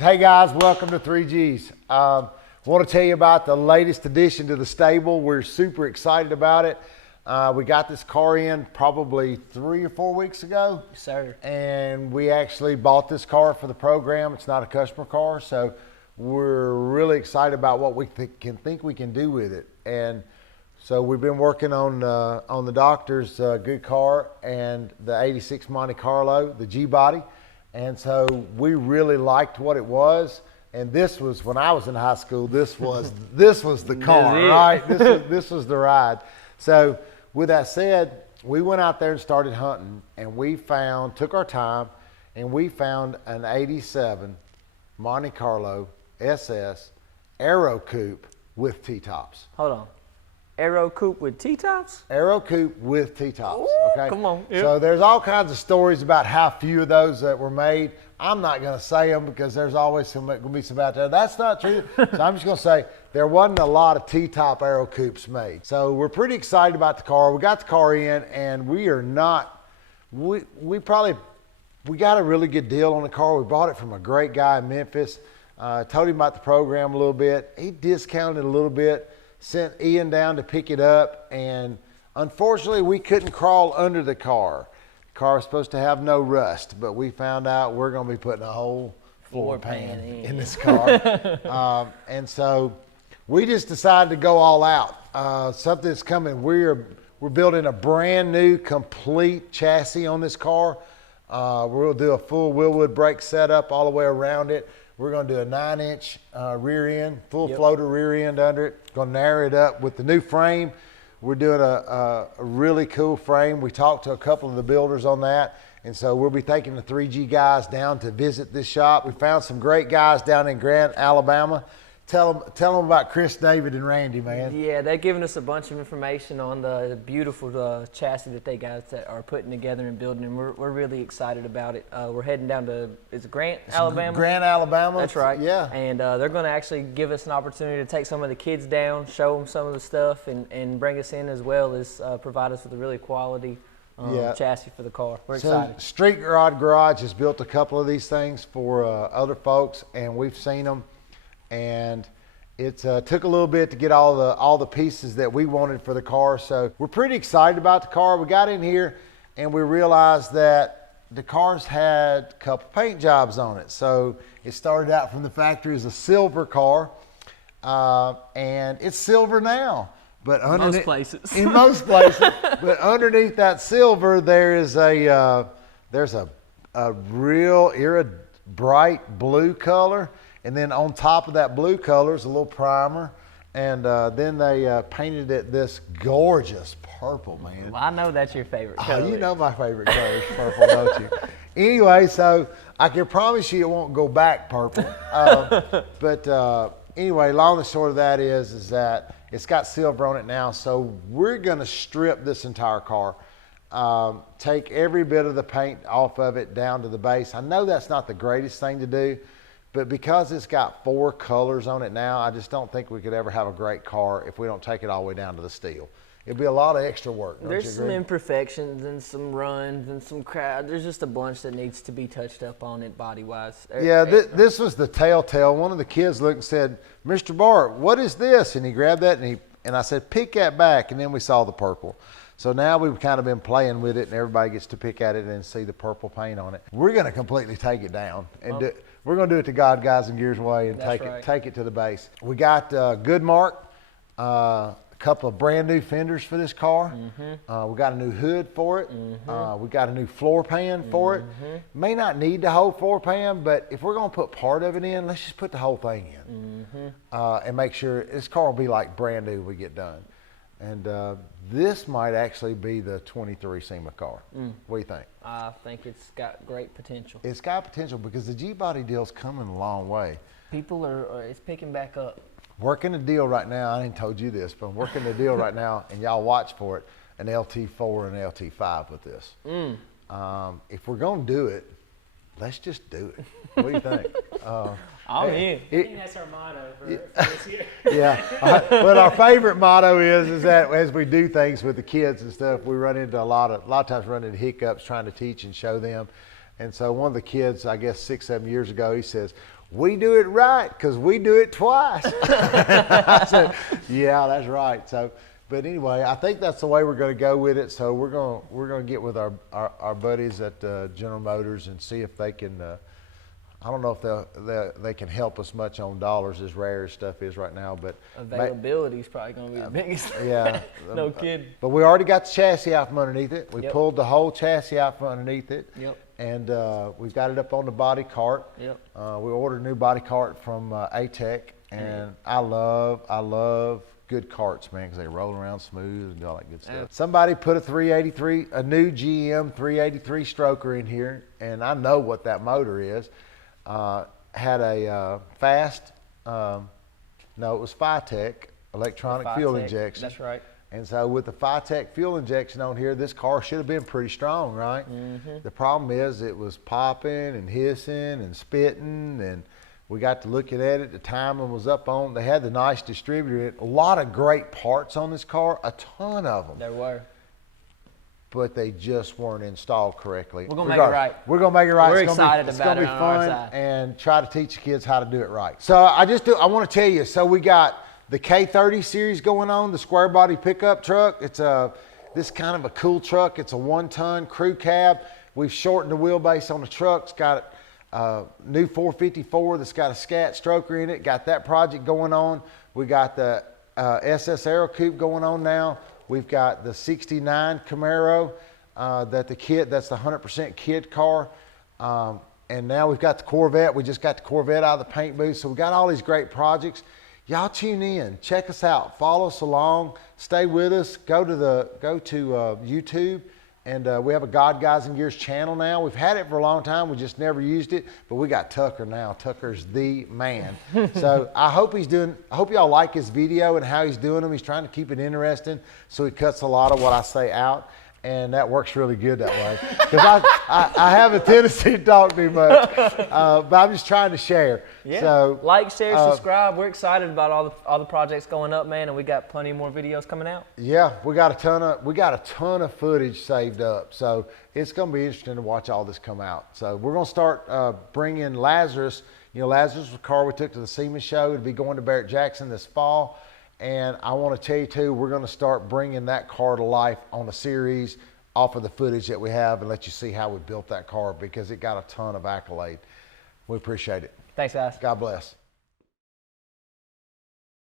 Hey guys, welcome to 3Gs. I want to tell you about the latest addition to the stable. We're super excited about it. We got this car in probably 3 or 4 weeks ago. Yes, sir. And we actually bought this car for the program. It's not a customer car, so we're really excited about what we think we can do with it. And so we've been working on the doctor's good car and the 86 Monte Carlo, the G-body. And so we really liked what it was. And this was, when I was in high school, this was the car, right? This was the ride. So with that said, we went out there and started hunting, and we took our time, and we found an 87 Monte Carlo SS Aero Coupe with T-tops. Hold on. Aero Coupe with T-tops? Aero Coupe with T-tops, okay? Come on. Yep. So there's all kinds of stories about how few of those that were made. I'm not going to say them because there's always going to be some out there. That's not true. So I'm just going to say there wasn't a lot of T-top Aero Coupes made. So we're pretty excited about the car. We got the car in, and we got a really good deal on the car. We bought it from a great guy in Memphis. Told him about the program a little bit. He discounted a little bit. Sent Ian down to pick it up, and unfortunately we couldn't crawl under the car. The car was supposed to have no rust, but we found out we're going to be putting a whole floor pan in this car. And so we just decided to go all out. Something's coming. We're building a brand new complete chassis on this car. We'll do a full wheelwood brake setup all the way around it. We're going to do a 9-inch rear end, full floater rear end under it. Going to narrow it up with the new frame. We're doing a really cool frame. We talked to a couple of the builders on that. And so we'll be taking the 3G guys down to visit this shop. We found some great guys down in Grant, Alabama. Tell them about Chris, David, and Randy, man. Yeah, they're giving us a bunch of information on the beautiful chassis that they guys that are putting together and building, and we're really excited about it. We're heading down to, is it Grant, Alabama? Grant, Alabama. That's right. Yeah. And they're going to actually give us an opportunity to take some of the kids down, show them some of the stuff, and bring us in as well as provide us with a really quality chassis for the car. We're excited. Street Garage has built a couple of these things for other folks, and we've seen them. And it took a little bit to get all the pieces that we wanted for the car. So we're pretty excited about the car. We got in here and we realized that the car's had a couple paint jobs on it. So it started out from the factory as a silver car, and it's silver now. But in most places. In most places. But underneath that silver, there's a real bright blue color. And then on top of that blue color is a little primer. And then they painted it this gorgeous purple, man. Well, I know that's your favorite color. Oh, you know my favorite color is purple, don't you? Anyway, so I can promise you it won't go back purple. Anyway, long and short of that is that it's got silver on it now. So we're going to strip this entire car. Take every bit of the paint off of it down to the base. I know that's not the greatest thing to do. But because it's got 4 colors on it now, I just don't think we could ever have a great car if we don't take it all the way down to the steel. It'd be a lot of extra work. There's some imperfections and some runs and some crowd. There's just a bunch that needs to be touched up on it body-wise. Yeah, this was the telltale. One of the kids looked and said, "Mr. Bart, what is this?" And he grabbed that and I said, "Pick that back." And then we saw the purple. So now we've kind of been playing with it, and everybody gets to pick at it and see the purple paint on it. We're going to completely take it down and we're going to do it the God, Guys, and Gears way and take it to the base. We got Goodmark, a couple of brand new fenders for this car. We got a new hood for it. We got a new floor pan for it. May not need the whole floor pan, but if we're going to put part of it in, let's just put the whole thing in and make sure this car will be like brand new when we get done. And this might actually be the 23 SEMA car. What do you think? I think it's got great potential. It's got potential because the G-body deal's coming a long way. It's picking back up. Working a deal right now, I ain't told you this, but I'm working a deal right now, and y'all watch for it, an LT4 and an LT5 with this. If we're going to do it, let's just do it. What do you think? I'm in. I think that's our motto for this year. Yeah. But our favorite motto is that as we do things with the kids and stuff, we run into a lot of times run into hiccups trying to teach and show them. And so one of the kids, I guess 6, 7 years ago, he says, we do it right because we do it twice. I said, yeah, that's right. So, but anyway, I think that's the way we're going to go with it. So we're going to get with our buddies at General Motors and see if they can. I don't know if they can help us much on dollars, as rare as stuff is right now, but availability is probably going to be the biggest. Yeah, no kidding. But we already got the chassis out from underneath it. We Yep. pulled the whole chassis out from underneath it. Yep. And we've got it up on the body cart. Yep. We ordered a new body cart from ATEC, and I love good carts, man, because they roll around smooth and all that good stuff. Yeah. Somebody put a new GM 383 stroker in here, and I know what that motor is. Had a fast, no, it was Phytech electronic fuel injection. That's right. And so with the Phytech fuel injection on here, this car should have been pretty strong, right? Mm-hmm. The problem is it was popping and hissing and spitting, and we got to looking at it. The timing was up on. They had the nice distributor in it. A lot of great parts on this car, a ton of them. There were. But they just weren't installed correctly. We're going to make it right. We're going to make it right. We're excited it's about gonna it be on our fun side. and try to teach the kids how to do it right. So I want to tell you, so we got the K30 series going on, the square body pickup truck. It's this kind of a cool truck. It's a 1-ton crew cab. We've shortened the wheelbase on the truck. It's got a new 454 that's got a scat stroker in it. Got that project going on. We got the SS Aero Coupe going on now. We've got the 69 Camaro that's the 100% kid car. And now we've got the Corvette. We just got the Corvette out of the paint booth. So we got all these great projects. Y'all tune in, check us out, follow us along, stay with us, go to YouTube, and we have a God Guys and Gears channel now. We've had it for a long time, we just never used it, but we got Tucker now. Tucker's the man. So I hope y'all like his video and how he's doing them. He's trying to keep it interesting, so he cuts a lot of what I say out. And that works really good that way, because I have a tendency to talk too much, but I'm just trying to share. Yeah. So like, share, subscribe. We're excited about all the projects going up, man, and we got plenty more videos coming out. Yeah, we got a ton of footage saved up, so it's going to be interesting to watch all this come out. So we're going to start bringing Lazarus. You know, Lazarus was a car we took to the SEMA show. It'll be going to Barrett-Jackson this fall. And I want to tell you too, we're going to start bringing that car to life on a series off of the footage that we have and let you see how we built that car, because it got a ton of accolade. We appreciate it. Thanks, guys. God bless.